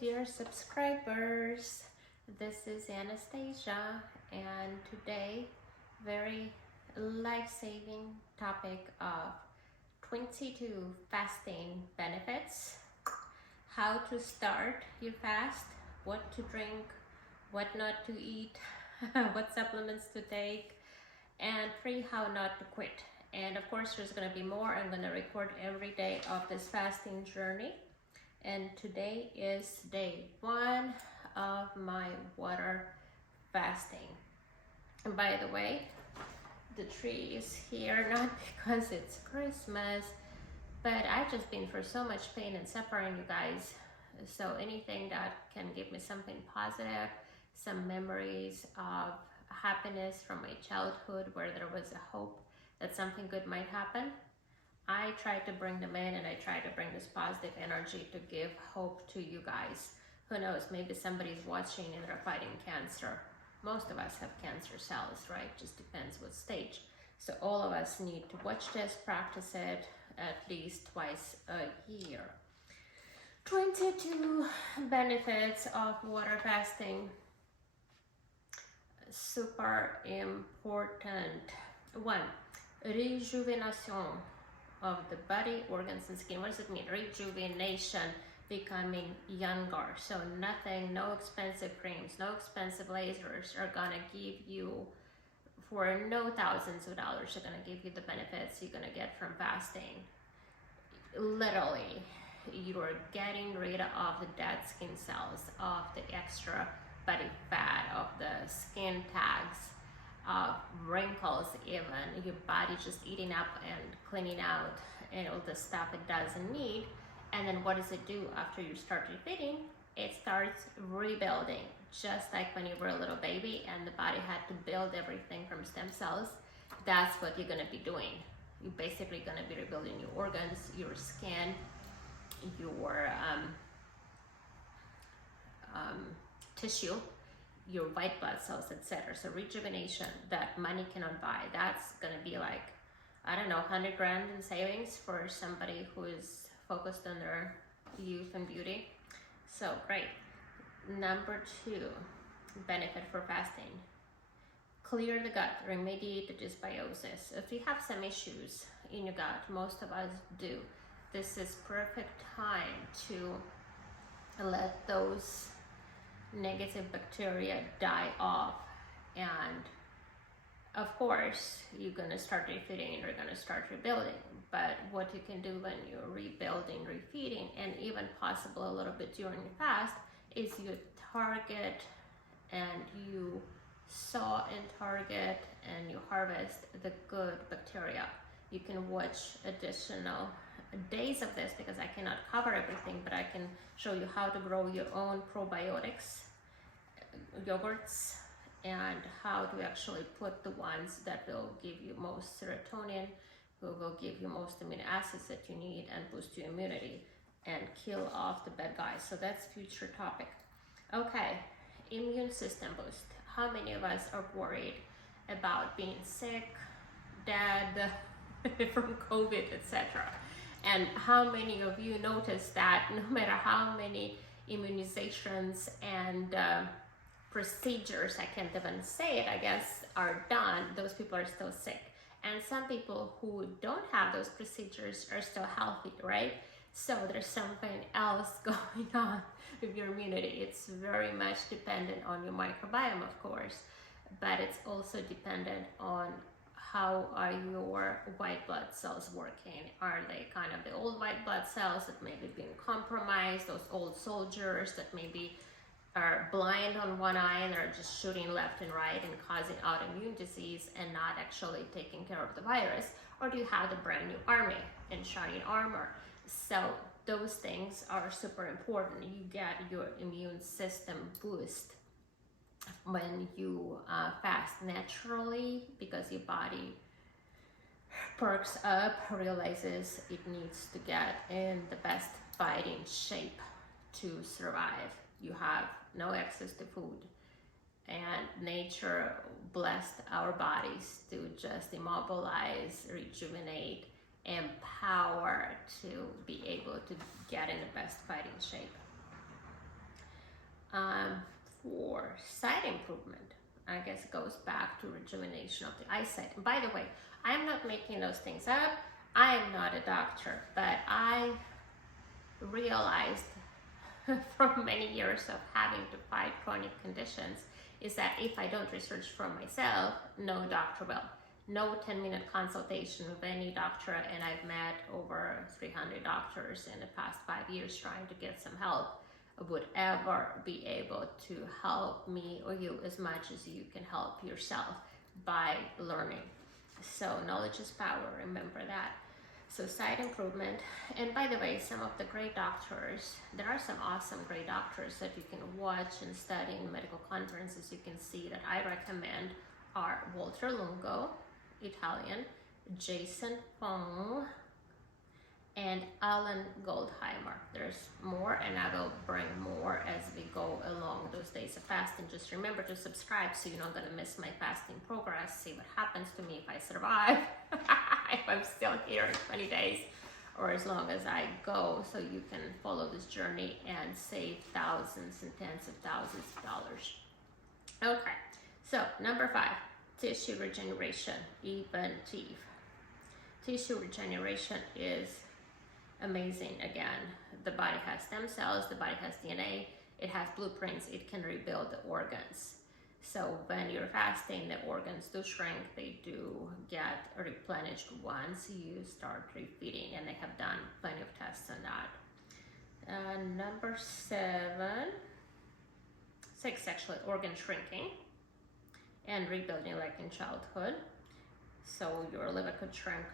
dear subscribers. This is Anastasia, and today, very life-saving topic of 22 fasting benefits, how to start your fast, what to drink, what not to eat, what supplements to take, and 3 how not to quit. And of course, there's going to be more. I'm going to record every day of this fasting journey. And today is day 1 of my water fasting. And by the way, the tree is here not because it's Christmas, but I've just been through so much pain and suffering, you guys. So anything that can give me something positive, some memories of happiness from my childhood where there was a hope that something good might happen, I try to bring them in, and I try to bring this positive energy to give hope to you guys. Who knows, maybe somebody's watching and they're fighting cancer. Most of us have cancer cells, right? Just depends what stage. So all of us need to watch this, practice it at least twice a year. 22 benefits of water fasting. Super important. 1. Rejuvenation of the body, organs, and skin. What does it mean? Rejuvenation, becoming younger. So nothing, no expensive creams, no expensive lasers are gonna give you, for no thousands of dollars, are gonna give you the benefits you're gonna get from fasting. Literally, you're getting rid of the dead skin cells, of the extra body fat, of the skin tags, wrinkles, even your body just eating up and cleaning out and all the stuff it doesn't need. And then what does it do after you start refeeding? It starts rebuilding, just like when you were a little baby and the body had to build everything from stem cells. That's what you're going to be doing. You're basically going to be rebuilding your organs, your skin, your tissue, your white blood cells, etc. So rejuvenation that money cannot buy. That's gonna be like, I don't know, 100 grand in savings for somebody who is focused on their youth and beauty. So great. Number 2 benefit for fasting: clear the gut, remediate the dysbiosis. If you have some issues in your gut, most of us do, this is perfect time to let those negative bacteria die off. And of course, you're gonna start refeeding and you're gonna start rebuilding. But what you can do when you're rebuilding, refeeding, and even possible a little bit during your fast, is you target and you sow and target and you harvest the good bacteria. You can watch additional days of this because I cannot cover everything, but I can show you how to grow your own probiotics, yogurts, and how to actually put the ones that will give you most serotonin, who will give you most amino acids that you need and boost your immunity and kill off the bad guys. So that's future topic. Okay, immune system boost. How many of us are worried about being sick, dead from COVID, etc.? And how many of you notice that no matter how many immunizations and procedures, I can't even say it, I guess, are done, those people are still sick. And some people who don't have those procedures are still healthy, right? So there's something else going on with your immunity. It's very much dependent on your microbiome, of course, but it's also dependent on how are your white blood cells working. Are they kind of the old white blood cells that may be being compromised, those old soldiers that maybe are blind on one eye and are just shooting left and right and causing autoimmune disease and not actually taking care of the virus? Or do you have the brand new army in shining armor? So those things are super important. You get your immune system boost when you fast naturally, because your body perks up, realizes it needs to get in the best fighting shape to survive. You have no access to food, and nature blessed our bodies to just immobilize, rejuvenate, empower to be able to get in the best fighting shape. For sight improvement, I guess it goes back to rejuvenation of the eyesight. And by the way, I'm not making those things up. I am not a doctor, but I realized from many years of having to fight chronic conditions is that if I don't research for myself, no doctor will. No 10-minute consultation with any doctor, and I've met over 300 doctors in the past 5 years trying to get some help, would ever be able to help me or you as much as you can help yourself by learning. So knowledge is power, remember that. So sight improvement. And by the way, some of the great doctors, there are some awesome great doctors that you can watch and study in medical conferences. You can see that I recommend are Walter Lungo, Italian, Jason Fung, and Alan Goldheimer. There's more, and I will bring more as we go along those days of fasting. Just remember to subscribe so you're not going to miss my fasting progress. See what happens to me if I survive, if I'm still here in 20 days, or as long as I go, so you can follow this journey and save thousands and tens of thousands of dollars. Okay, so number 5, tissue regeneration, even teeth. Tissue regeneration is amazing. Again, the body has stem cells, the body has DNA, it has blueprints, it can rebuild the organs. So when you're fasting, the organs do shrink, they do get replenished once you start refeeding, and they have done plenty of tests on that. Number 6 actually, organ shrinking and rebuilding like in childhood. So your liver could shrink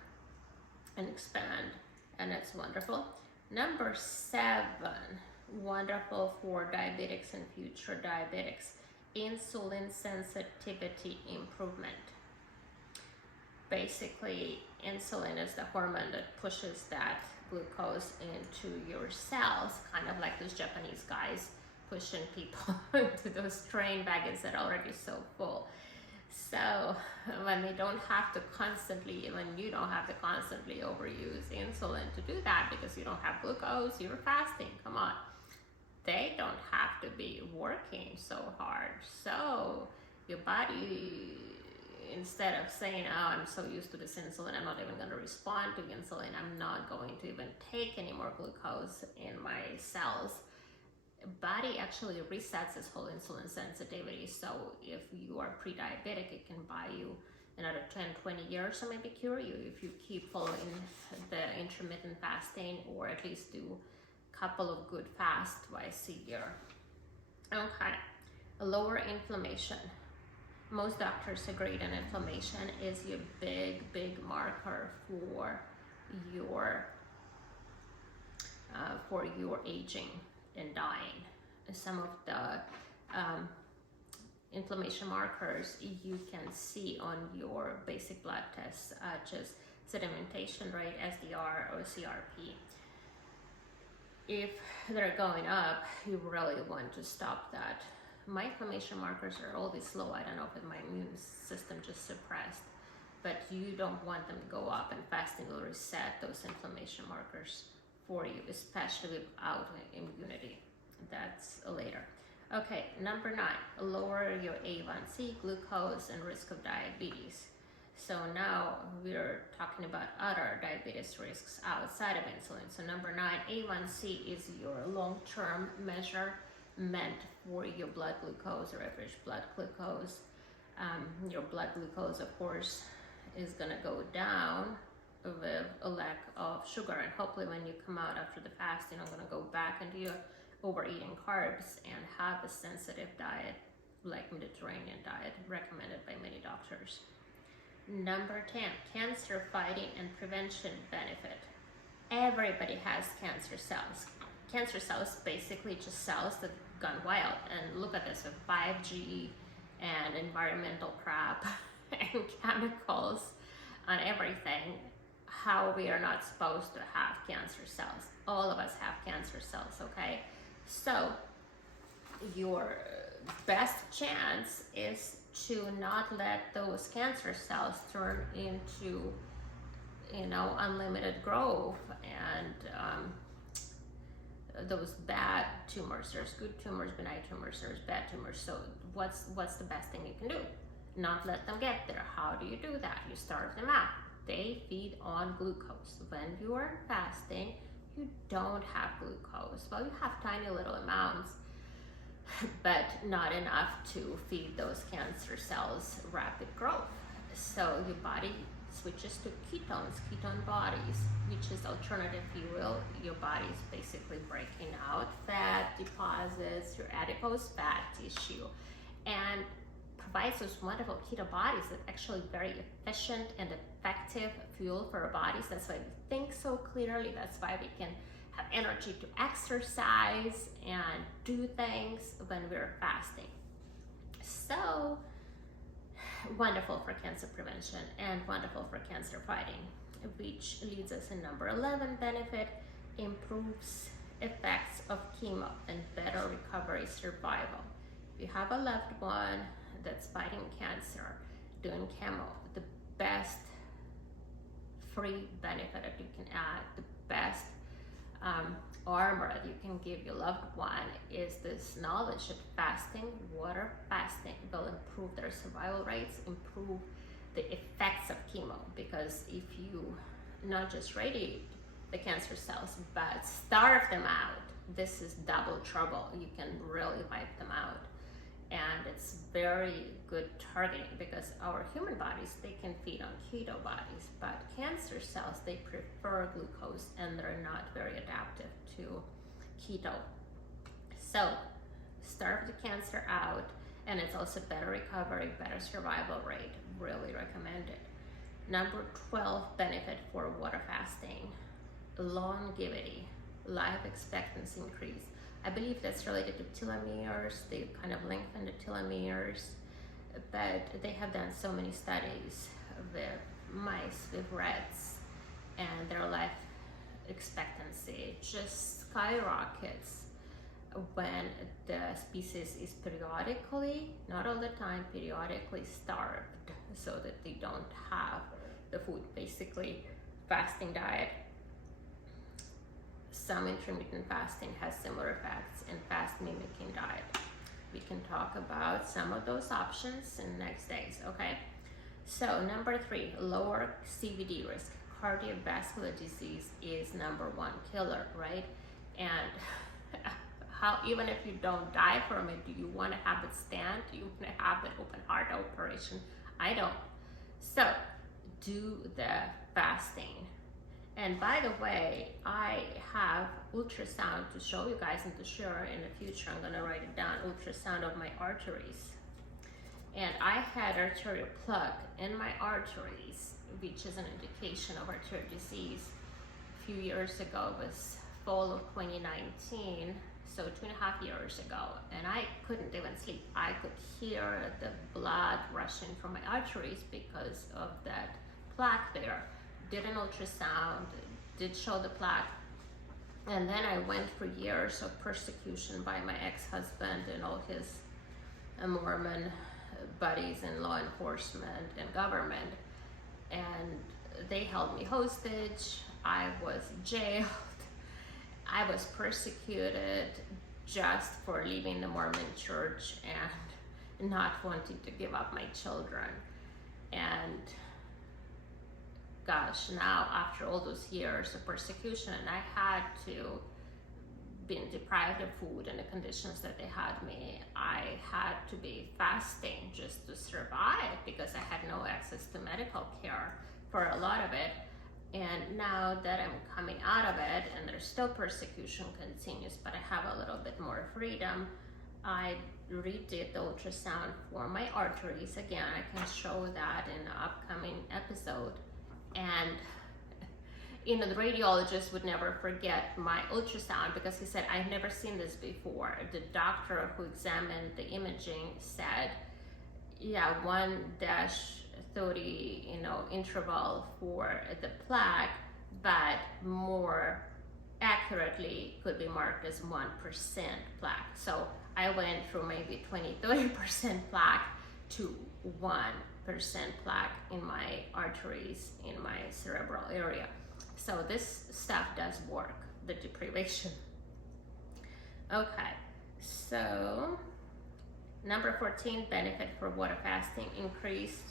and expand, and that's wonderful. Number 7, wonderful for diabetics and future diabetics, insulin sensitivity improvement. Basically, insulin is the hormone that pushes that glucose into your cells, kind of like those Japanese guys pushing people into those train wagons that are already so full. So when they don't have to constantly, when you don't have to constantly overuse insulin to do that because you don't have glucose, you're fasting, come on. They don't have to be working so hard. So your body, instead of saying, oh, I'm so used to this insulin, I'm not even going to respond to insulin, I'm not going to even take any more glucose in my cells, body actually resets this whole insulin sensitivity. So if you are pre-diabetic, it can buy you another 10-20 years, or maybe cure you if you keep following the intermittent fasting, or at least do a couple of good fasts twice a year. Okay, lower inflammation. Most doctors agree that inflammation is your big marker for your aging and dying. Some of the inflammation markers you can see on your basic blood tests, such as sedimentation rate, SDR, or CRP. If they're going up, you really want to stop that. My inflammation markers are always low. I don't know if my immune system just suppressed, but you don't want them to go up, and fasting will reset those inflammation markers for you, especially without immunity. That's later. Okay, number 9, lower your A1C, glucose, and risk of diabetes. So now we're talking about other diabetes risks outside of insulin. So number 9, A1C is your long-term measure meant for your blood glucose or average blood glucose. Your blood glucose, of course, is gonna go down with a lack of sugar, and hopefully when you come out after the fast, you're not gonna go back into your overeating carbs and have a sensitive diet like Mediterranean diet recommended by many doctors. Number 10, cancer fighting and prevention benefit. Everybody has cancer cells. Cancer cells basically just cells that gone wild, and look at this with 5G and environmental crap and chemicals on everything, how we are not supposed to have cancer cells. All of us have cancer cells, okay? So your best chance is to not let those cancer cells turn into, unlimited growth and those bad tumors. There's good tumors, benign tumors, there's bad tumors. So what's the best thing you can do? Not let them get there. How do you do that? You starve them out. They feed on glucose. When you are fasting, you don't have glucose. Well, you have tiny little amounts, but not enough to feed those cancer cells rapid growth. So your body switches to ketones, ketone bodies, which is alternative fuel. Your body is basically breaking out fat deposits, your adipose fat tissue, and provides those wonderful keto bodies that actually very efficient and effective fuel for our bodies. That's why we think so clearly. That's why we can have energy to exercise and do things when we're fasting. So wonderful for cancer prevention and wonderful for cancer fighting, which leads us in number 11 benefit: improves effects of chemo and better recovery survival. If you have a loved one that's fighting cancer, doing chemo, the best free benefit that you can add, the best armor that you can give your loved one is this knowledge that fasting, water fasting, will improve their survival rates, improve the effects of chemo. Because if you not just radiate the cancer cells, but starve them out, this is double trouble. You can really wipe them out. And it's very good targeting, because our human bodies, they can feed on keto bodies, but cancer cells, they prefer glucose and they're not very adaptive to keto. So starve the cancer out, and it's also better recovery, better survival rate. Really recommend it. Number 12 benefit for water fasting: longevity, life expectancy increase. I believe that's related to telomeres. They kind of lengthen the telomeres, but they have done so many studies with mice, with rats, and their life expectancy just skyrockets when the species is periodically, not all the time, periodically starved so that they don't have the food. Basically, fasting diet. Some intermittent fasting has similar effects, and fast mimicking diet. We can talk about some of those options in the next days, okay? So number 3, lower CVD risk. Cardiovascular disease is number 1 killer, right? And how, even if you don't die from it, do you want to have it stand? Do you want to have an open heart operation? I don't. So do the fasting. And by the way, I have ultrasound to show you guys and to share in the future. I'm going to write it down, ultrasound of my arteries. And I had arterial plaque in my arteries, which is an indication of arterial disease. A few years ago, it was fall of 2019, so 2.5 years ago. And I couldn't even sleep. I could hear the blood rushing from my arteries because of that plaque there. Did an ultrasound, did show the plaque, and then I went for years of persecution by my ex-husband and all his Mormon buddies in law enforcement and government, and they held me hostage. I was jailed. I was persecuted just for leaving the Mormon church and not wanting to give up my children. And gosh, now after all those years of persecution, and I had to been deprived of food and the conditions that they had me, I had to be fasting just to survive because I had no access to medical care for a lot of it. And now that I'm coming out of it, and there's still persecution continues, but I have a little bit more freedom, I redid the ultrasound for my arteries. Again, I can show that in the upcoming episode. And the radiologist would never forget my ultrasound, because he said, I've never seen this before. The doctor who examined the imaging said, yeah, 1-30, interval for the plaque, but more accurately could be marked as 1% plaque. So I went from maybe 20-30% plaque to 1% plaque in my arteries, in my cerebral area. So this stuff does work, the deprivation Okay, so number 14, benefit for water fasting, increased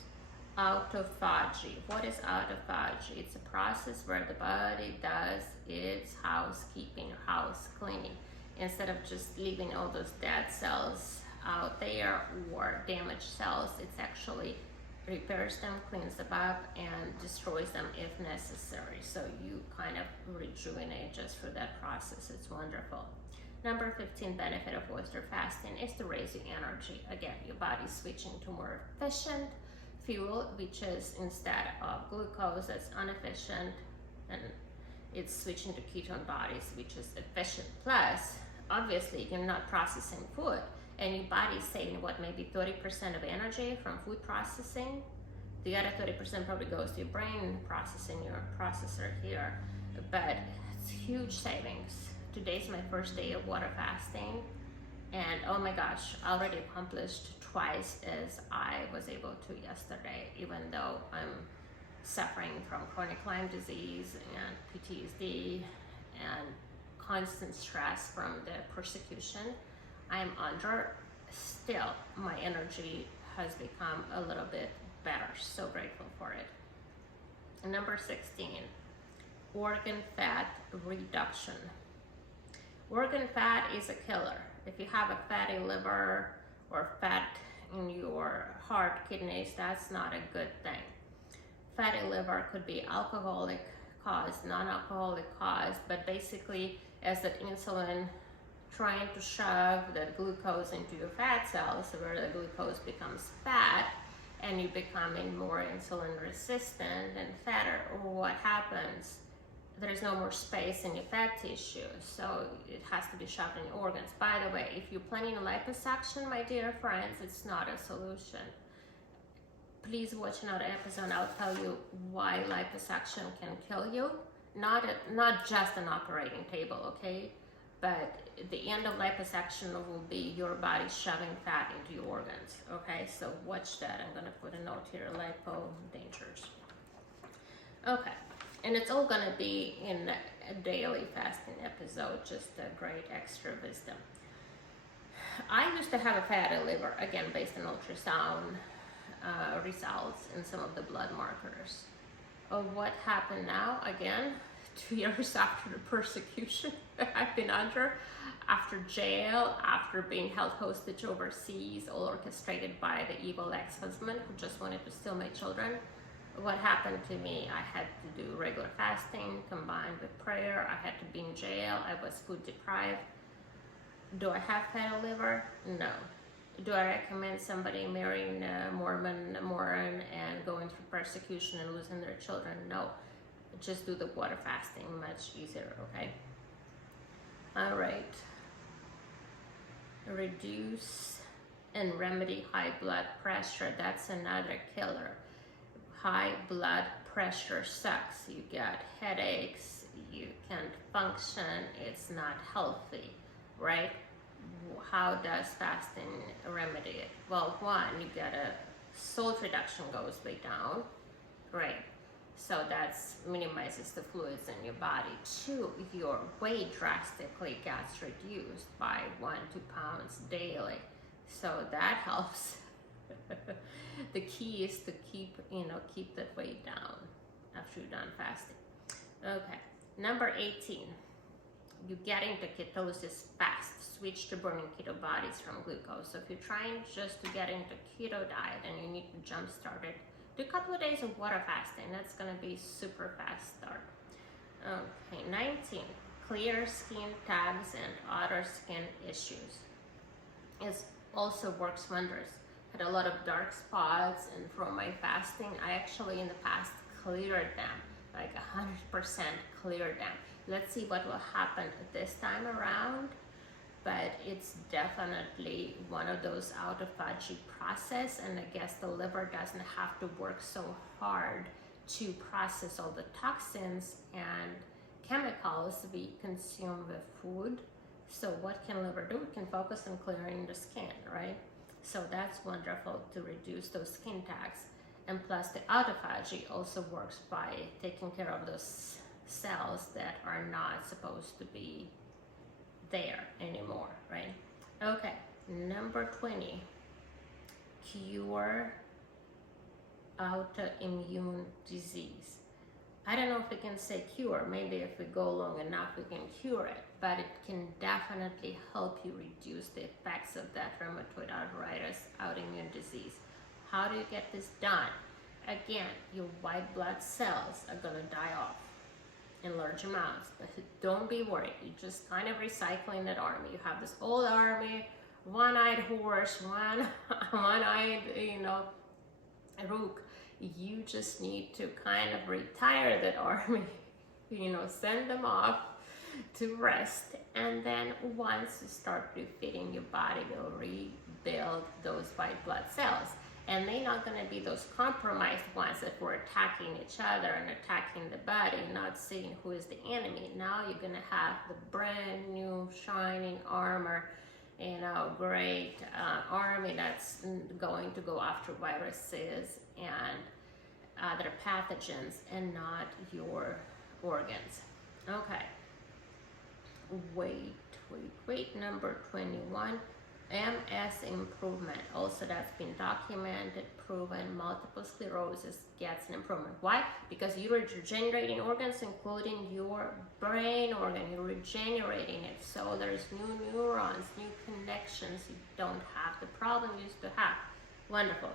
autophagy. What is autophagy? It's a process where the body does its housekeeping, house cleaning. Instead of just leaving all those dead cells out there or damaged cells, it's actually repairs them, cleans them up, and destroys them if necessary. So you kind of rejuvenate just for that process. It's wonderful. Number 15 benefit of water fasting is to raise your energy. Again, your body's switching to more efficient fuel, which is instead of glucose that's inefficient, and it's switching to ketone bodies, which is efficient. Plus, obviously, you're not processing food, and your body's saving what, maybe 30% of energy from food processing. The other 30% probably goes to your brain processing, your processor here, but it's huge savings. Today's my first day of water fasting, and oh my gosh, I already accomplished twice as I was able to yesterday, even though I'm suffering from chronic Lyme disease and PTSD and constant stress from the persecution I'm under. Still, my energy has become a little bit better. So grateful for it. And number 16, organ fat reduction. Organ fat is a killer. If you have a fatty liver or fat in your heart, kidneys, that's not a good thing. Fatty liver could be alcoholic caused, non-alcoholic caused, but basically as that insulin trying to shove that glucose into your fat cells, where the glucose becomes fat and you becoming more insulin resistant and fatter, what happens? There's no more space in your fat tissue, so it has to be shoved in your organs. By the way, if you're planning a liposuction, my dear friends, it's not a solution. Please watch another episode. I'll tell you why liposuction can kill you. Not just an operating table, okay? But the end of liposuction will be your body shoving fat into your organs, okay? So watch that. I'm gonna put a note here, lipo dangers. Okay. And it's all gonna be in a daily fasting episode, just a great extra wisdom. I used to have a fatty liver, again, based on ultrasound results and some of the blood markers. What happened now, again, 2 years after the persecution I've been under, after jail, after being held hostage overseas, all orchestrated by the evil ex-husband who just wanted to steal my children. What happened to me? I had to do regular fasting combined with prayer. I had to be in jail. I was food deprived. Do I have fatty liver? No. Do I recommend somebody marrying a Mormon and going through persecution and losing their children? No. Just do the water fasting, much easier, okay? All right. Reduce and remedy high blood pressure. That's another killer. High blood pressure sucks. You get headaches, you can't function, it's not healthy, right? How does fasting remedy it? Well, one, you get a salt reduction goes way down, right? So that minimizes the fluids in your body. Two, your weight drastically gets reduced by 1-2 pounds daily. So that helps. The key is to keep that weight down after you're done fasting. Okay, number 18, you get into ketosis fast. Switch to burning keto bodies from glucose. So if you're trying just to get into keto diet and you need to jumpstart it, do a couple of days of water fasting. That's gonna be super fast start. Okay, 19, clear skin tags and other skin issues. It also works wonders. Had a lot of dark spots, and from my fasting, I actually in the past cleared them, like 100% cleared them. Let's see what will happen this time around, but it's definitely one of those autophagy process, and I guess the liver doesn't have to work so hard to process all the toxins and chemicals we consume with food. So what can liver do? It can focus on clearing the skin, right? So that's wonderful to reduce those skin tags. And plus the autophagy also works by taking care of those cells that are not supposed to be there anymore, right? Okay, number 20, cure autoimmune disease. I don't know if we can say cure. Maybe if we go long enough, we can cure it. But it can definitely help you reduce the effects of that rheumatoid arthritis, autoimmune disease. How do you get this done? Again, your white blood cells are going to die off in large amounts. But don't be worried. You're just kind of recycling that army. You have this old army, one-eyed horse, one-eyed, rook. You just need to kind of retire that army, send them off to rest. And then once you start refeeding, your body will rebuild those white blood cells. And they're not going to be those compromised ones that were attacking each other and attacking the body, not seeing who is the enemy. Now you're going to have the brand new shining armor, great army that's going to go after viruses and other pathogens and not your organs. Okay. Wait. Number 21, MS improvement. Also, that's been documented, proven. Multiple sclerosis gets an improvement. Why? Because you're regenerating organs, including your brain organ. You're regenerating it. So there's new neurons, new connections. You don't have the problem you used to have. Wonderful.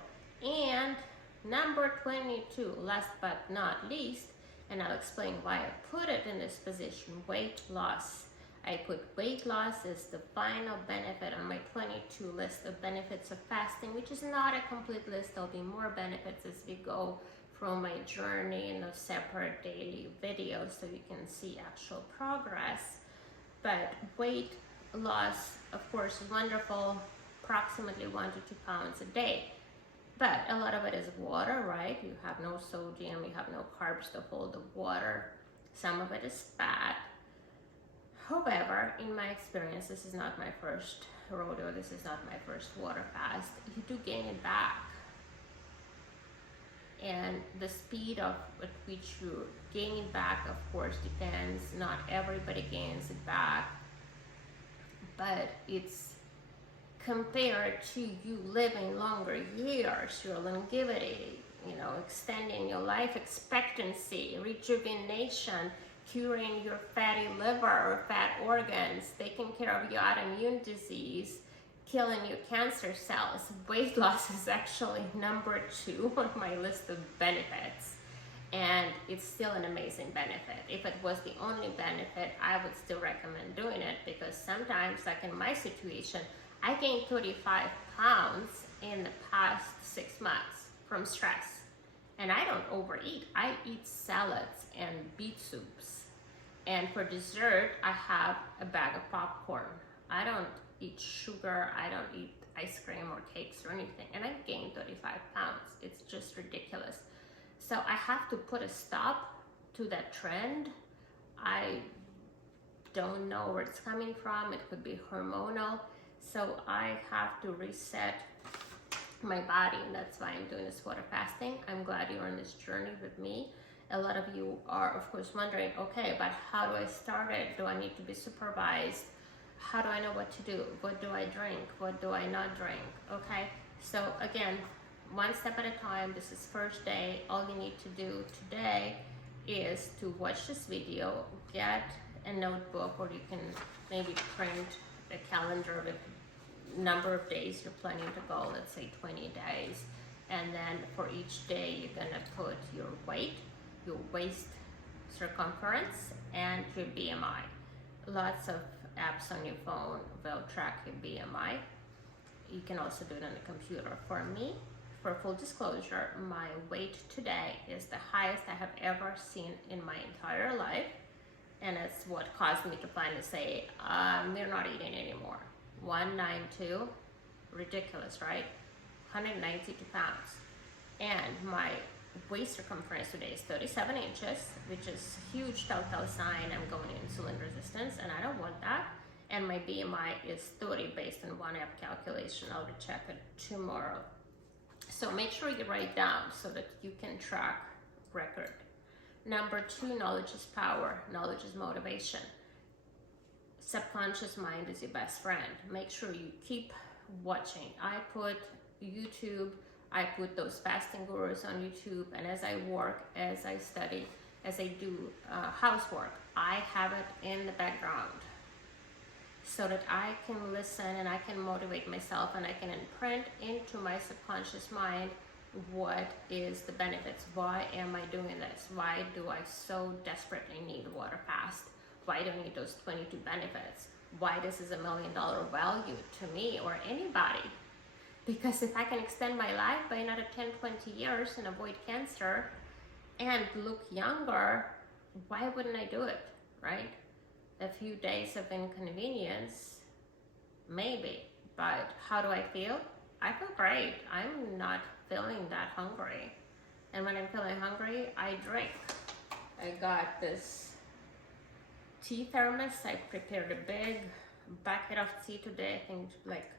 And number 22, last but not least, and I'll explain why I put it in this position, weight loss. I put weight loss as the final benefit on my 22 list of benefits of fasting, which is not a complete list. There'll be more benefits as we go from my journey in a separate daily video so you can see actual progress. But weight loss, of course, is wonderful, approximately 1 to 2 pounds a day. But a lot of it is water, right? You have no sodium, you have no carbs to hold the water. Some of it is fat. However, in my experience, this is not my first rodeo, this is not my first water fast, you do gain it back. And the speed at which you gain it back, of course, depends. Not everybody gains it back, but it's compared to you living longer years, your longevity, extending your life expectancy, rejuvenation, curing your fatty liver or fat organs, taking care of your autoimmune disease, killing your cancer cells. Weight loss is actually number 2 on my list of benefits. And it's still an amazing benefit. If it was the only benefit, I would still recommend doing it, because sometimes, like in my situation, I gained 35 pounds in the past 6 months from stress. And I don't overeat. I eat salads and beet soups. And for dessert, I have a bag of popcorn. I don't eat sugar. I don't eat ice cream or cakes or anything. And I gained 35 pounds. It's just ridiculous. So I have to put a stop to that trend. I don't know where it's coming from. It could be hormonal. So I have to reset my body, and that's why I'm doing this water fasting. I'm glad you're on this journey with me. A lot of you are, of course, wondering, okay, but how do I start it? Do I need to be supervised? How do I know what to do? What do I drink? What do I not drink? Okay, so again, one step at a time. This is first day. All you need to do today is to watch this video, get a notebook, or you can maybe print a calendar with number of days you're planning to go, let's say 20 days. And then for each day, you're gonna put your weight, your waist circumference, and your BMI. Lots of apps on your phone will track your BMI. You can also do it on the computer. For me, for full disclosure, my weight today is the highest I have ever seen in my entire life. And it's what caused me to finally say, we're not eating anymore. 192, ridiculous, right? 192 pounds. And my waist circumference today is 37 inches, which is huge telltale sign I'm going insulin resistance, and I don't want that. And my BMI is 30 based on one app calculation. I'll recheck it tomorrow. So make sure you write down so that you can track record. Number 2, knowledge is power. Knowledge is motivation. subconscious mind is your best friend. Make sure you keep watching. I put YouTube, I put those fasting gurus on YouTube, and as I work, as I study, as I do housework, I have it in the background so that I can listen and I can motivate myself and I can imprint into my subconscious mind what is the benefits. Why am I doing this? Why do I so desperately need water fast? Why do I need those 22 benefits? Why this is $1 million value to me or anybody? Because if I can extend my life by another 10, 20 years and avoid cancer and look younger, why wouldn't I do it, right? A few days of inconvenience, maybe, but how do I feel? I feel great. I'm not feeling that hungry. And when I'm feeling hungry, I drink. I got this tea thermos. I prepared a big bucket of tea today, I think like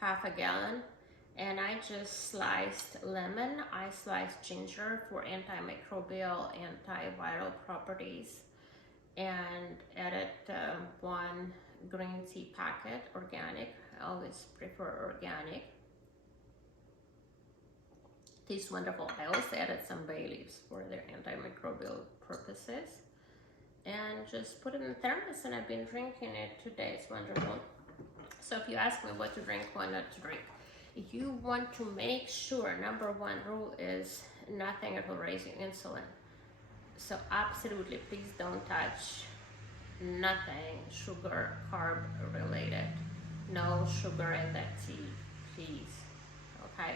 half a gallon. And I just sliced lemon, I sliced ginger for antimicrobial, antiviral properties, and added one green tea packet, organic. I always prefer organic. Tastes wonderful. I also added some bay leaves for their antimicrobial purposes. And just put it in the thermos, and I've been drinking it today. It's wonderful. So if you ask me what to drink, what not to drink, you want to make sure, number one rule is nothing that will raise your insulin. So absolutely, please don't touch nothing sugar, carb related. No sugar in that tea, please, okay?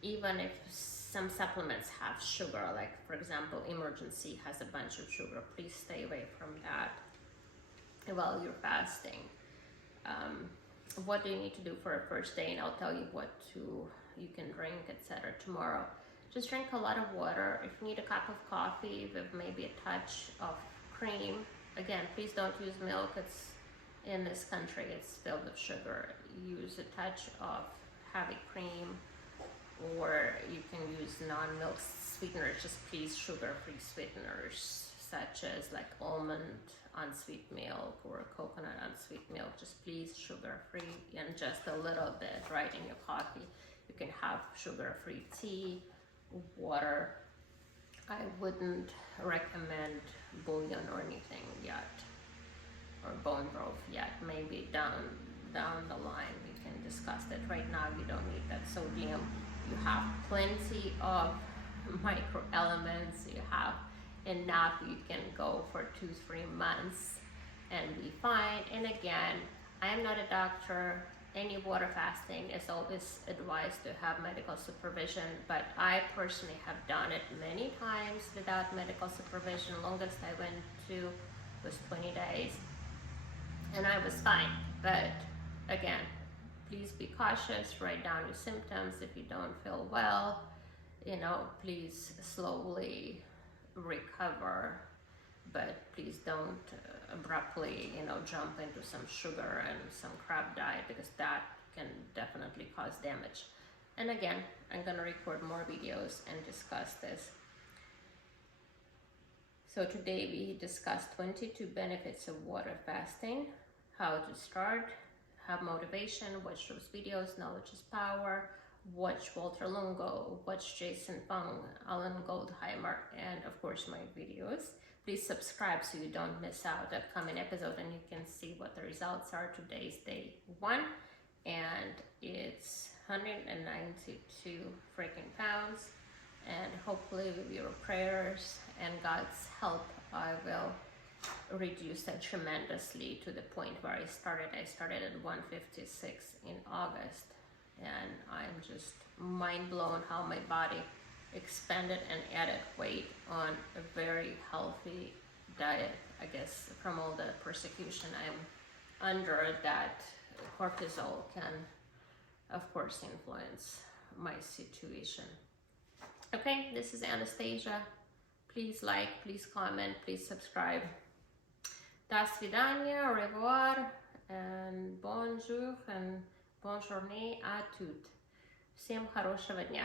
Even if some supplements have sugar, like for example, Emergency has a bunch of sugar, please stay away from that while you're fasting. What do you need to do for a first day? And I'll tell you what you can drink, etc. tomorrow. Just drink a lot of water. If you need a cup of coffee with maybe a touch of cream, again, please don't use milk. It's in this country, it's filled with sugar. Use a touch of heavy cream, or you can use non-milk sweeteners, just please sugar-free sweeteners, such as like almond unsweet milk or coconut unsweet milk, just please sugar-free, and just a little bit right in your coffee. You can have sugar-free tea, water. I wouldn't recommend bouillon or anything yet, or bone broth yet. Maybe down the line we can discuss that. Right now you don't need that sodium. You have plenty of micro elements. You have enough. You can go for 2-3 months and be fine. And again, I am not a doctor. Any water fasting is always advised to have medical supervision, but I personally have done it many times without medical supervision. Longest I went to was 20 days and I was fine. But again, please be cautious, write down your symptoms. If you don't feel well, please slowly recover, but please don't abruptly, jump into some sugar and some crab diet, because that can definitely cause damage. And again, I'm gonna record more videos and discuss this. So today we discussed 22 benefits of water fasting, how to start, have motivation, watch those videos, knowledge is power, watch Walter Longo, watch Jason Fung, Alan Goldheimer, and of course my videos. Please subscribe so you don't miss out the upcoming episode and you can see what the results are. Today's day 1 and it's 192 freaking pounds, and hopefully with your prayers and God's help I will reduce that tremendously to the point where I started at 156 in August, and I'm just mind blown how my body expanded and added weight on a very healthy diet. I guess from all the persecution I'm under, that cortisol can of course influence my situation. Okay, this is Anastasia. Please like, please comment, please subscribe. До свидания, au revoir, and bonjour, and bonne journée à toutes. Всем хорошего дня.